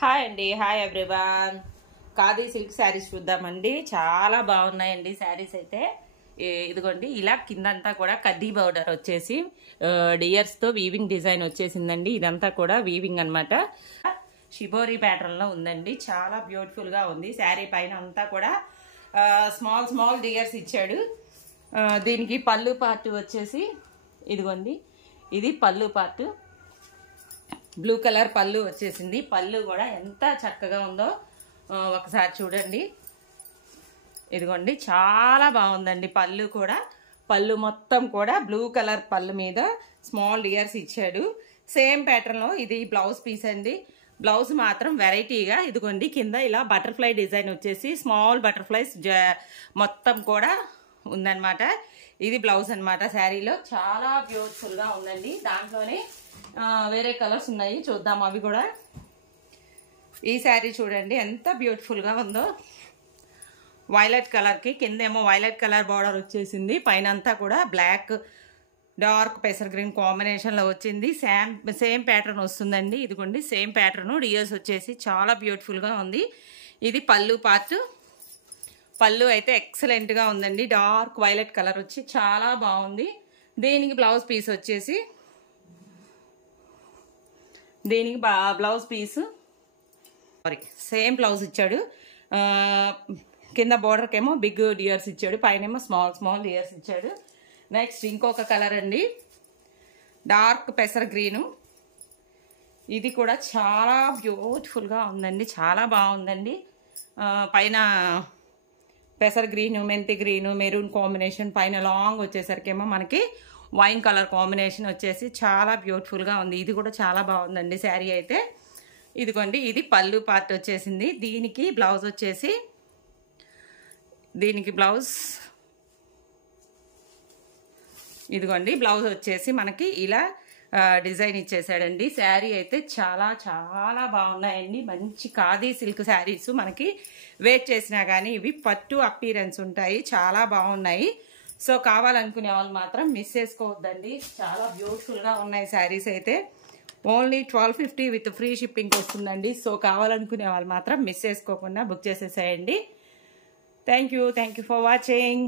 Hi అండి, hi everyone. Khadi silk saris చూద్దామండి. చాలా బాగున్నాయండి శారీస్ అయితే. ఇదిగోండి, ఇలా కిందంతా కూడా కద్దీ బౌడర్ వచ్చేసి డియర్స్తో వీవింగ్ డిజైన్ వచ్చేసిందండి. ఇదంతా కూడా వీవింగ్ అనమాట. షిబోరి ప్యాటర్న్లో ఉందండి. చాలా బ్యూటిఫుల్గా ఉంది. శారీ పైన అంతా కూడా స్మాల్ స్మాల్ డియర్స్ ఇచ్చాడు. దీనికి పళ్ళు పార్ట్ వచ్చేసి ఇదిగోండి, ఇది పళ్ళు పార్ట్. బ్లూ కలర్ పళ్ళు వచ్చేసింది. పళ్ళు కూడా ఎంత చక్కగా ఉందో ఒకసారి చూడండి. ఇదిగోండి, చాలా బాగుందండి పళ్ళు కూడా. పళ్ళు మొత్తం కూడా బ్లూ కలర్ పళ్ళు మీద స్మాల్ డియర్స్ ఇచ్చాడు. సేమ్ ప్యాటర్న్లో ఇది బ్లౌజ్ పీస్ అండి. బ్లౌజ్ మాత్రం వెరైటీగా ఇదిగోండి, కింద ఇలా బటర్ఫ్లై డిజైన్ వచ్చేసి స్మాల్ బటర్ఫ్లైస్ మొత్తం కూడా ఉందన్నమాట. ఇది బ్లౌజ్ అనమాట. శారీలో చాలా బ్యూటిఫుల్గా ఉందండి. దాంట్లోనే వేరే కలర్స్ ఉన్నాయి, చూద్దాం అవి కూడా. ఈ శారీ చూడండి ఎంత బ్యూటిఫుల్గా ఉందో. వైలెట్ కలర్కి కిందేమో వైలెట్ కలర్ బార్డర్ వచ్చేసింది. పైన అంతా కూడా బ్లాక్ డార్క్ పెసర్ గ్రీన్ కాంబినేషన్లో వచ్చింది. సేమ్ ప్యాటర్న్ వస్తుందండి. ఇదిగోండి, సేమ్ ప్యాటర్న్ డియర్స్ వచ్చేసి చాలా బ్యూటిఫుల్గా ఉంది. ఇది పళ్ళు పార్ట్. పళ్ళు అయితే ఎక్సలెంట్గా ఉందండి. డార్క్ వైలెట్ కలర్ వచ్చి చాలా బాగుంది. దీనికి బ్లౌజ్ పీస్ వచ్చేసి బ్లౌజ్ పీస్ సేమ్ బ్లౌజ్ ఇచ్చాడు. కింద బోర్డర్కి ఏమో బిగ్ డియర్స్ ఇచ్చాడు, పైన ఏమో స్మాల్ స్మాల్ డియర్స్ ఇచ్చాడు. నెక్స్ట్ ఇంకొక కలర్ అండి, డార్క్ పెసర్ గ్రీను. ఇది కూడా చాలా బ్యూటిఫుల్గా ఉందండి, చాలా బాగుందండి. పైన పెసర్ గ్రీను, మెంతి గ్రీను, మెరూన్ కాంబినేషన్, పైన లాంగ్ వచ్చేసరికి ఏమో మనకి వైన్ కలర్ కాంబినేషన్ వచ్చేసి చాలా బ్యూటిఫుల్గా ఉంది. ఇది కూడా చాలా బాగుందండి శారీ అయితే. ఇదిగోండి, ఇది పళ్ళు పార్ట్ వచ్చేసింది. దీనికి బ్లౌజ్ వచ్చేసి ఇదిగోండి, బ్లౌజ్ వచ్చేసి మనకి ఇలా డిజైన్ ఇచ్చేసాడండి. శారీ అయితే చాలా చాలా బాగున్నాయండి. మంచి ఖాదీ సిల్క్ శారీస్ మనకి వెయిట్ చేసినా కానీ ఇవి పట్టు అపీరెన్స్ ఉంటాయి. చాలా బాగున్నాయి. సో కావాలనుకునే వాళ్ళు మాత్రం మిస్ చేసుకోవద్దండి. చాలా బ్యూటిఫుల్గా ఉన్నాయి శారీస్ అయితే. ఓన్లీ 1250 విత్ ఫ్రీ షిప్పింగ్ వస్తుందండి. సో కావాలనుకునే వాళ్ళు మాత్రం మిస్ చేసుకోకుండా బుక్ చేసేసేయండి. Thank you for watching.